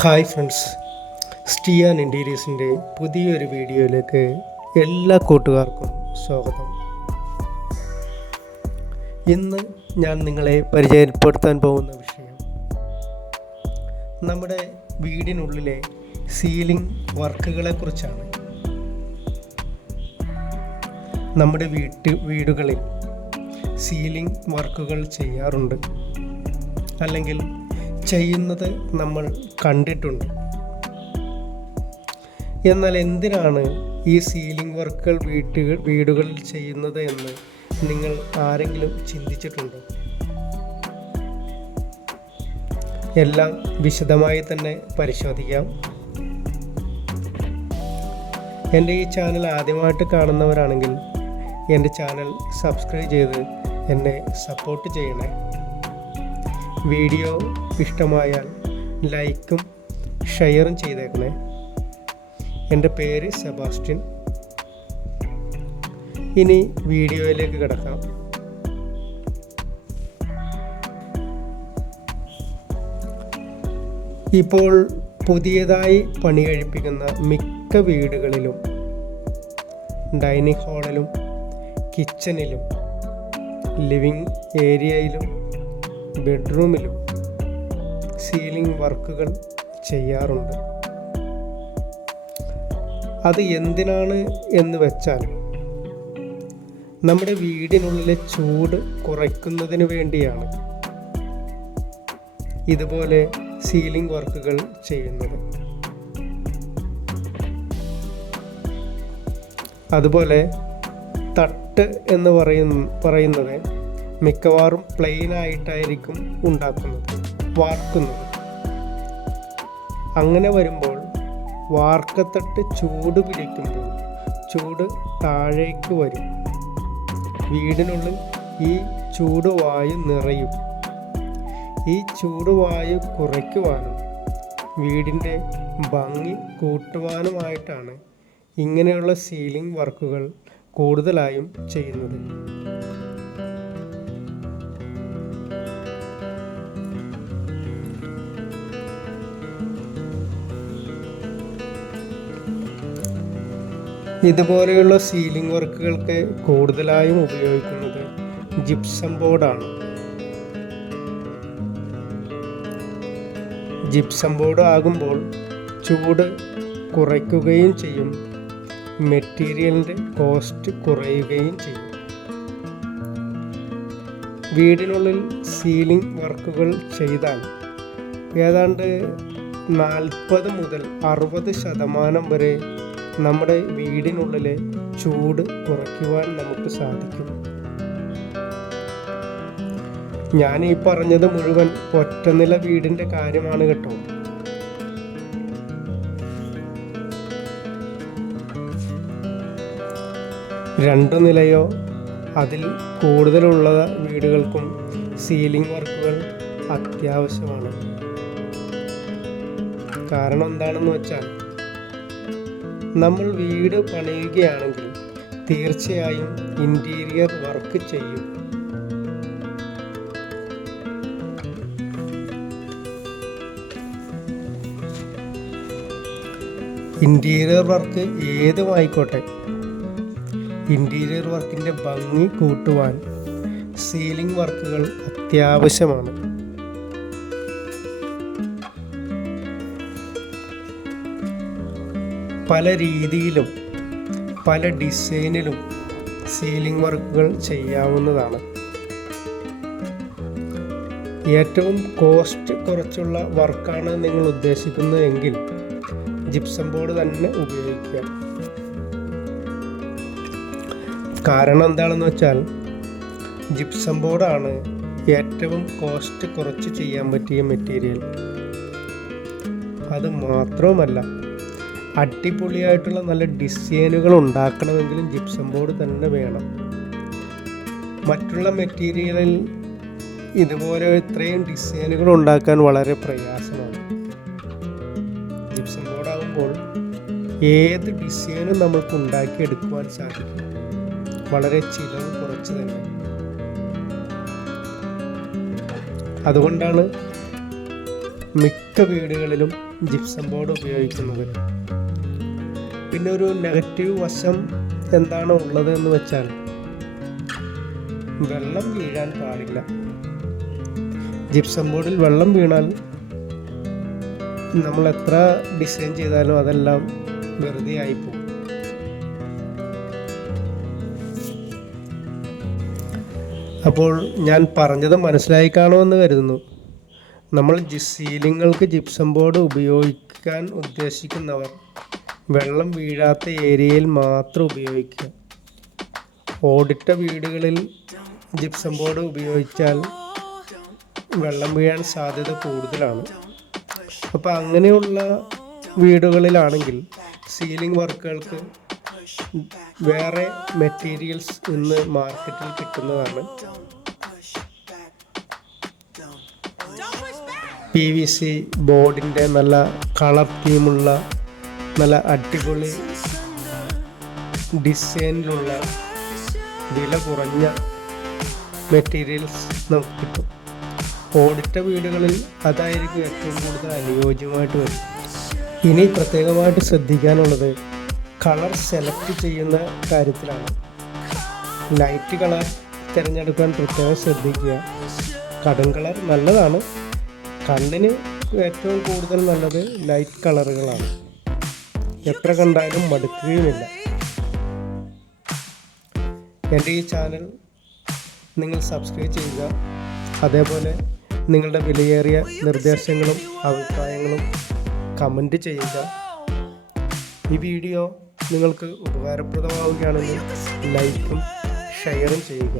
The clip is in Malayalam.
ഹായ് ഫ്രണ്ട്സ്, സ്റ്റിയാൻ ഇൻറ്റീരിയേഴ്സിൻ്റെ പുതിയൊരു വീഡിയോയിലേക്ക് എല്ലാ കൂട്ടുകാർക്കും സ്വാഗതം. ഇന്ന് ഞാൻ നിങ്ങളെ പരിചയപ്പെടുത്താൻ പോകുന്ന വിഷയം നമ്മുടെ വീടിനുള്ളിലെ സീലിംഗ് വർക്കുകളെക്കുറിച്ചാണ്. നമ്മുടെ വീടുകളിൽ സീലിംഗ് വർക്കുകൾ ചെയ്യാറുണ്ട്, അല്ലെങ്കിൽ ചെയ്യുന്നത് നമ്മൾ കണ്ടിട്ടുണ്ട്. എന്നാൽ എന്തിനാണ് ഈ സീലിംഗ് വർക്കുകൾ വീടുകളിൽ ചെയ്യുന്നത് എന്ന് നിങ്ങൾ ആരെങ്കിലും ചിന്തിച്ചിട്ടുണ്ടോ? എല്ലാം വിശദമായി തന്നെ പരിശോധിക്കാം. എൻ്റെ ഈ ചാനൽ ആദ്യമായിട്ട് കാണുന്നവരാണെങ്കിൽ എൻ്റെ ചാനൽ സബ്സ്ക്രൈബ് ചെയ്ത് എന്നെ സപ്പോർട്ട് ചെയ്യണേ. വീഡിയോ ഇഷ്ടമായാൽ ലൈക്കും ഷെയറും ചെയ്തേക്കണേ. എൻ്റെ പേര് സെബാസ്റ്റ്യൻ. ഇനി വീഡിയോയിലേക്ക് കിടക്കാം. ഇപ്പോൾ പുതിയതായി പണി കഴിപ്പിക്കുന്ന മിക്ക വീടുകളിലും ഡൈനിങ് ഹാളിലും കിച്ചണിലും ലിവിങ് ഏരിയയിലും ബെഡ്റൂമിലും സീലിംഗ് വർക്കുകൾ ചെയ്യാറുണ്ട്. അത് എന്തിനാണ് എന്ന് വെച്ചാൽ നമ്മുടെ വീടിനുള്ളിലെ ചൂട് കുറയ്ക്കുന്നതിന് വേണ്ടിയാണ് ഇതുപോലെ സീലിംഗ് വർക്കുകൾ ചെയ്യുന്നത്. അതുപോലെ തട്ട് എന്ന് പറയുന്നത് മിക്കവാറും പ്ലെയിൻ ആയിട്ടായിരിക്കും വാർക്കുന്നത്. അങ്ങനെ വരുമ്പോൾ വാർക്കത്തട്ട് ചൂട് പിടിക്കുമ്പോൾ ചൂട് താഴേക്ക് വരും. വീടിനുള്ളിൽ ഈ ചൂടുവായു നിറയും. ഈ ചൂടുവായു കുറയ്ക്കുവാനും വീടിൻ്റെ ഭംഗി കൂട്ടുവാനുമായിട്ടാണ് ഇങ്ങനെയുള്ള സീലിംഗ് വർക്കുകൾ കൂടുതലായും ചെയ്യുന്നത്. ഇതുപോലെയുള്ള സീലിംഗ് വർക്കുകൾക്ക് കൂടുതലായും ഉപയോഗിക്കുന്നത് ജിപ്സം ബോർഡാണ്. ജിപ്സം ബോർഡ് ആകുമ്പോൾ ചൂട് കുറയ്ക്കുകയും ചെയ്യും, മെറ്റീരിയലിൻ്റെ കോസ്റ്റ് കുറയുകയും ചെയ്യും. വീടിനുള്ളിൽ സീലിംഗ് വർക്കുകൾ ചെയ്താൽ ഏതാണ്ട് 40 മുതൽ 60% വരെ നമ്മുടെ വീടിനുള്ളിലെ ചൂട് കുറയ്ക്കുവാൻ നമുക്ക് സാധിക്കും. ഞാൻ ഈ പറഞ്ഞത് മുഴുവൻ ഒറ്റനില വീടിൻ്റെ കാര്യമാണ് കേട്ടോ. രണ്ടു നിലയോ അതിൽ കൂടുതലുള്ള വീടുകൾക്കും സീലിംഗ് വർക്കുകൾ അത്യാവശ്യമാണ്. കാരണം എന്താണെന്ന് വെച്ചാൽ, നമ്മൾ വീട് പണിയുകയാണെങ്കിൽ തീർച്ചയായും ഇൻറ്റീരിയർ വർക്ക് ചെയ്യും. ഇൻറ്റീരിയർ വർക്ക് ഏതുമായിക്കോട്ടെ, ഇൻറ്റീരിയർ വർക്കിൻ്റെ ഭംഗി കൂട്ടുവാൻ സീലിംഗ് വർക്കുകൾ അത്യാവശ്യമാണ്. പല രീതിയിലും പല ഡിസൈനിലും സീലിംഗ് വർക്കുകൾ ചെയ്യാവുന്നതാണ്. ഏറ്റവും കോസ്റ്റ് കുറച്ചുള്ള വർക്കാണ് നിങ്ങൾ ഉദ്ദേശിക്കുന്നതെങ്കിൽ ജിപ്സം ബോർഡ് തന്നെ ഉപയോഗിക്കുക. കാരണം എന്താണെന്ന് വെച്ചാൽ, ജിപ്സം ബോർഡാണ് ഏറ്റവും കോസ്റ്റ് കുറച്ച് ചെയ്യാൻ പറ്റിയ മെറ്റീരിയൽ. അത് മാത്രവുമല്ല, അടിപൊളിയായിട്ടുള്ള നല്ല ഡിസൈനുകൾ ഉണ്ടാക്കണമെങ്കിലും ജിപ്സം ബോർഡ് തന്നെ വേണം. മറ്റുള്ള മെറ്റീരിയലിൽ ഇതുപോലെ ഇത്രയും ഡിസൈനുകൾ ഉണ്ടാക്കാൻ വളരെ പ്രയാസമാണ്. ജിപ്സം ബോർഡ് ആകുമ്പോൾ ഏത് ഡിസൈനും നമുക്ക് ഉണ്ടാക്കിയെടുക്കുവാൻ സാധിക്കും, വളരെ ചിലവ് കുറച്ച് തന്നെ. അതുകൊണ്ടാണ് മിക്ക വീടുകളിലും ജിപ്സം ബോർഡ് ഉപയോഗിക്കുന്നത്. പിന്നെ ഒരു നെഗറ്റീവ് വശം എന്താണ് ഉള്ളത് എന്ന് വെച്ചാൽ വെള്ളം വീഴാൻ പാടില്ല. ജിപ്സം ബോർഡിൽ വെള്ളം വീണാൽ നമ്മൾ എത്ര ഡിസൈൻ ചെയ്താലും അതെല്ലാം വെറുതെ ആയിപ്പോകും. അപ്പോൾ ഞാൻ പറഞ്ഞത് മനസ്സിലായി കാണുമെന്ന് കരുതുന്നു. നമ്മൾ സീലിങ്ങൾക്ക് ജിപ്സം ബോർഡ് ഉപയോഗിക്കാൻ ഉദ്ദേശിക്കുന്നവർ വെള്ളം വീഴാത്ത ഏരിയയിൽ മാത്രം ഉപയോഗിക്കുക. ഓടിട്ട വീടുകളിൽ ജിപ്സം ബോർഡ് ഉപയോഗിച്ചാൽ വെള്ളം വീഴാൻ സാധ്യത കൂടുതലാണ്. അപ്പോൾ അങ്ങനെയുള്ള വീടുകളിലാണെങ്കിൽ സീലിംഗ് വർക്കുകൾക്ക് വേറെ മെറ്റീരിയൽസ് ഇന്ന് മാർക്കറ്റിൽ കിട്ടുന്നതാണ്. PVC ബോർഡിൻ്റെ നല്ല കളർ തീമുള്ള നല്ല അടിപൊളി ഡിസൈനിലുള്ള വില കുറഞ്ഞ മെറ്റീരിയൽസ് നമുക്ക് കിട്ടും. ഓടിട്ട വീടുകളിൽ അതായിരിക്കും ഏറ്റവും കൂടുതൽ അനുയോജ്യമായിട്ട് വരും. ഇനി പ്രത്യേകമായിട്ട് ശ്രദ്ധിക്കാനുള്ളത് കളർ സെലക്ട് ചെയ്യുന്ന കാര്യത്തിലാണ്. ലൈറ്റ് കളർ തിരഞ്ഞെടുക്കാൻ പ്രത്യേകം ശ്രദ്ധിക്കുക. കടും കളർ നല്ലതാണ്, കണ്ണിന് ഏറ്റവും കൂടുതൽ നല്ലത് ലൈറ്റ് കളറുകളാണ്. എത്ര കണ്ടാലും മടുക്കുകയുമില്ല. എൻ്റെ ഈ ചാനൽ നിങ്ങൾ സബ്സ്ക്രൈബ് ചെയ്യുക. അതേപോലെ നിങ്ങളുടെ വിലയേറിയ നിർദ്ദേശങ്ങളും അഭിപ്രായങ്ങളും കമൻറ്റ് ചെയ്യുക. ഈ വീഡിയോ നിങ്ങൾക്ക് ഉപകാരപ്രദമാവുകയാണെങ്കിൽ ലൈക്കും ഷെയറും ചെയ്യുക.